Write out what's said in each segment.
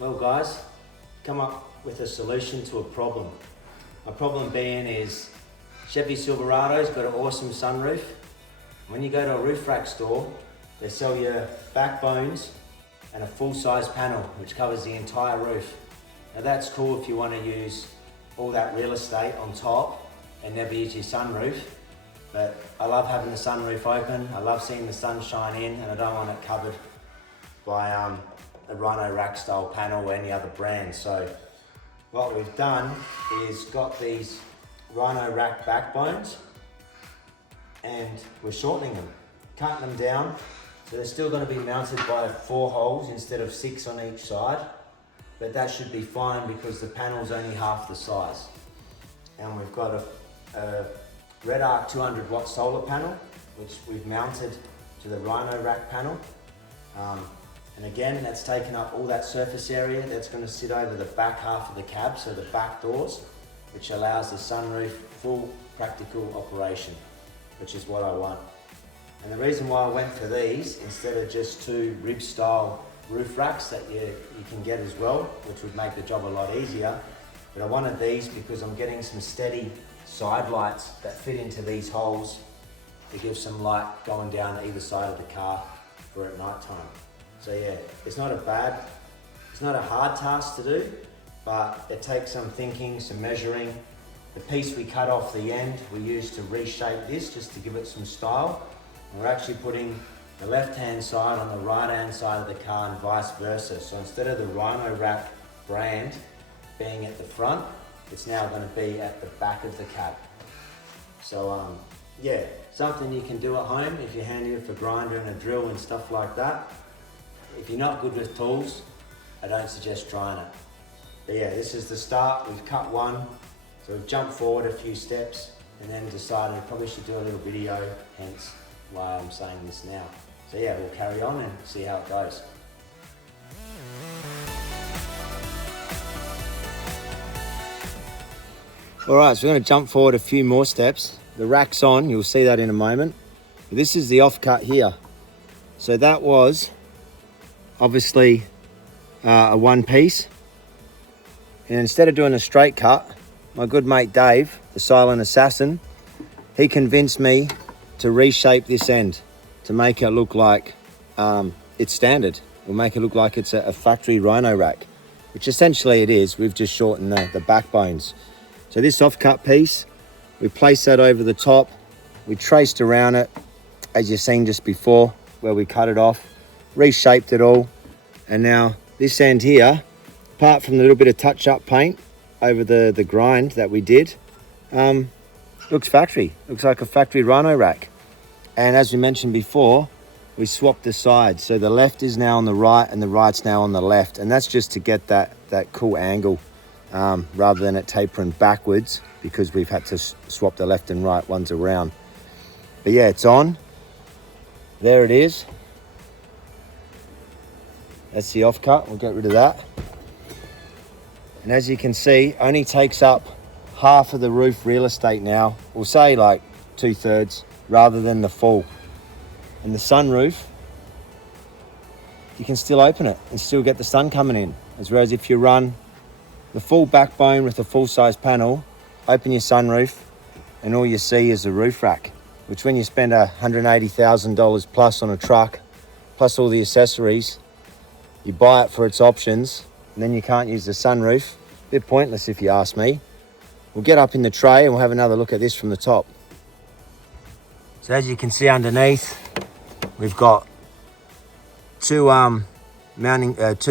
Well guys, come up with a solution to a problem. My problem being is Chevy Silverado's got an awesome sunroof. When you go to a roof rack store, they sell you backbones and a full-size panel which covers the entire roof. Now that's cool if you want to use all that real estate on top and never use your sunroof, but I love having the sunroof open, I love seeing the sun shine in, and I don't want it covered by a Rhino Rack style panel or any other brand. So what we've done is got these Rhino Rack backbones and we're shortening them, cutting them down, so they're still going to be mounted by 4 holes instead of 6 on each side, but that should be fine because the panel's only half the size. And we've got a Red Arc 200 watt solar panel which we've mounted to the Rhino Rack panel. And again, that's taken up all that surface area. That's going to sit over the back half of the cab, so the back doors, which allows the sunroof full practical operation, which is what I want. And the reason why I went for these instead of just 2 rib style roof racks that you can get as well, which would make the job a lot easier, but I wanted these because I'm getting some steady side lights that fit into these holes to give some light going down either side of the car for at night time. So yeah, it's not a hard task to do, but it takes some thinking, some measuring. The piece we cut off the end, we used to reshape this just to give it some style. And we're actually putting the left-hand side on the right-hand side of the car and vice versa. So instead of the Rhino Rack brand being at the front, it's now going to be at the back of the cab. So yeah, something you can do at home if you're handy with a grinder and a drill and stuff like that. If you're not good with tools, I don't suggest trying it. But yeah, this is the start. We've cut one, so we've jumped forward a few steps and then decided we probably should do a little video, hence why I'm saying this now. So yeah, we'll carry on and see how it goes. All right, so we're going to jump forward a few more steps. The rack's on, you'll see that in a moment. This is the offcut here. So that was obviously a one piece. And instead of doing a straight cut, my good mate Dave, the silent assassin, he convinced me to reshape this end to make it look like it's standard. We'll make it look like it's a factory Rhino Rack, which essentially it is. We've just shortened the backbones. So this offcut piece, we placed that over the top. We traced around it, as you've seen just before, where we cut it off, reshaped it all. And now this end here, apart from the little bit of touch-up paint over the grind that we did, looks factory. Looks like a factory Rhino Rack. And as we mentioned before, we swapped the sides. So the left is now on the right and the right's now on the left. And that's just to get that cool angle rather than it tapering backwards, because we've had to swap the left and right ones around. But yeah, it's on. There it is. That's the offcut. We'll get rid of that. And as you can see, only takes up half of the roof real estate now. We'll say like 2/3 rather than the full. And the sunroof, you can still open it and still get the sun coming in. Whereas if you run the full backbone with a full-size panel, open your sunroof, and all you see is the roof rack, which when you spend $180,000 plus on a truck, plus all the accessories, you buy it for its options, and then you can't use the sunroof. A bit pointless if you ask me. We'll get up in the tray and we'll have another look at this from the top. So as you can see underneath, we've got two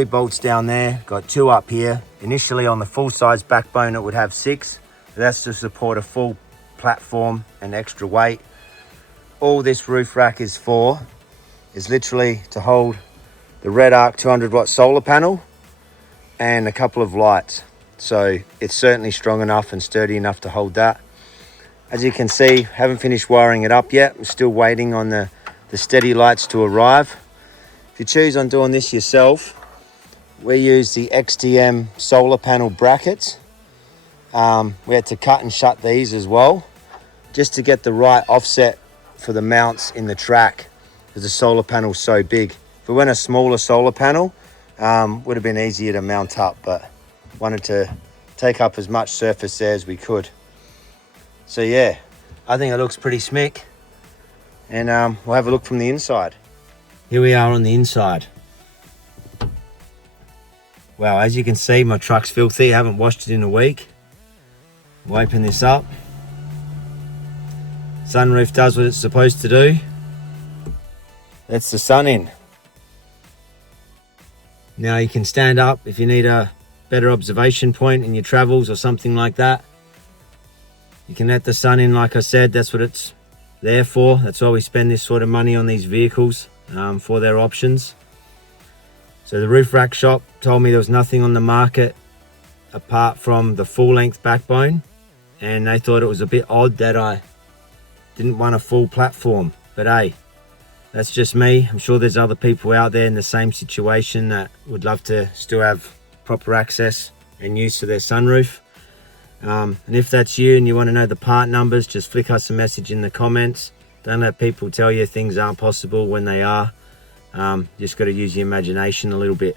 bolts down there, got 2 up here. Initially on the full-size backbone it would have 6. That's to support a full platform and extra weight. All this roof rack is for is literally to hold the Red Arc 200 watt solar panel and a couple of lights. So it's certainly strong enough and sturdy enough to hold that. As you can see, haven't finished wiring it up yet. I'm still waiting on the steady lights to arrive. If you choose on doing this yourself, we use the XTM solar panel brackets. We had to cut and shut these as well, just to get the right offset for the mounts in the track, because the solar panel's so big. If we went a smaller solar panel would have been easier to mount up, but wanted to take up as much surface there as we could. So yeah, I think it looks pretty smick, and we'll have a look from the inside. Here we are on the inside. Wow, as you can see, my truck's filthy. I haven't washed it in a week. We'll open this up. Sunroof does what it's supposed to do. Lets the sun in. Now you can stand up if you need a better observation point in your travels or something like that. You can let the sun in, like I said, that's what it's there for. That's why we spend this sort of money on these vehicles, for their options. So the roof rack shop told me there was nothing on the market apart from the full length backbone, and they thought it was a bit odd that I didn't want a full platform. But hey, that's just me. I'm sure there's other people out there in the same situation that would love to still have proper access and use to their sunroof. And if that's you and you want to know the part numbers, just flick us a message in the comments. Don't let people tell you things aren't possible when they are. Just got to use your imagination a little bit.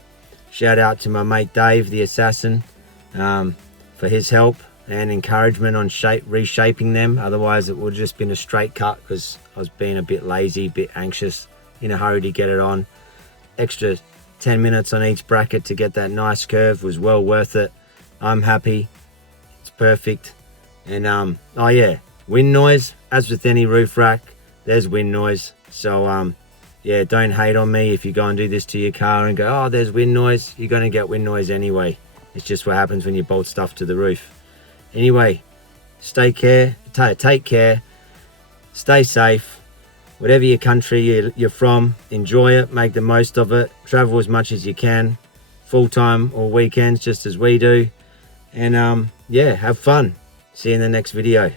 Shout out to my mate Dave, the assassin, for his help and encouragement on reshaping them. Otherwise it would have just been a straight cut, because I was being a bit lazy, a bit anxious, in a hurry to get it on. Extra 10 minutes on each bracket to get that nice curve was well worth it. I'm happy. It's perfect. And oh yeah, wind noise, as with any roof rack, there's wind noise. So yeah, don't hate on me if you go and do this to your car and go, oh, there's wind noise. You're going to get wind noise anyway. It's just what happens when you bolt stuff to the roof. Anyway, take care, stay safe. Whatever your country you're from, enjoy it, make the most of it. Travel as much as you can, full-time or weekends, just as we do. And yeah, have fun. See you in the next video.